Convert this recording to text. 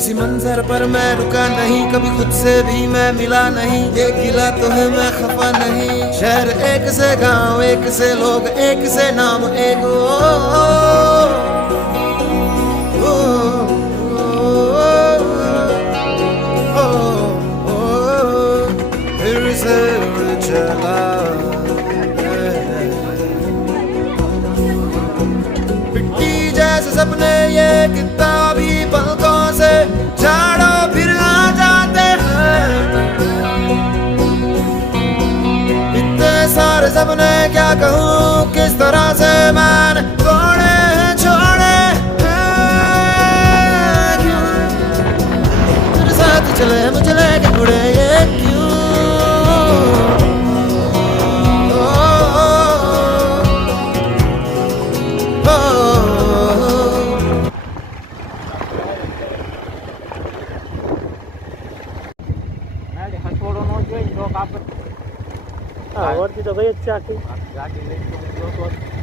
किसी मंजर पर मैं रुका नहीं, कभी खुद से भी मैं मिला नहीं। ये गिला तो है मैं खफा नहीं। शहर एक से गांव, एक से लोग, एक से नाम, एक फिर से उड़ चला मिट्टी जैसे सपने ये किताबी पलकों से झाड़ो फिर आ जाते हैं। इतने सारे सपने क्या कहूँ किस तरह से मैंने तोड़े हैं, छोड़े हैं क्यों तेरे साथ चले मुझे लेके उड़े ये क्यों। આવડતી તો ગઈ જ છે આખી ગાડી લઈને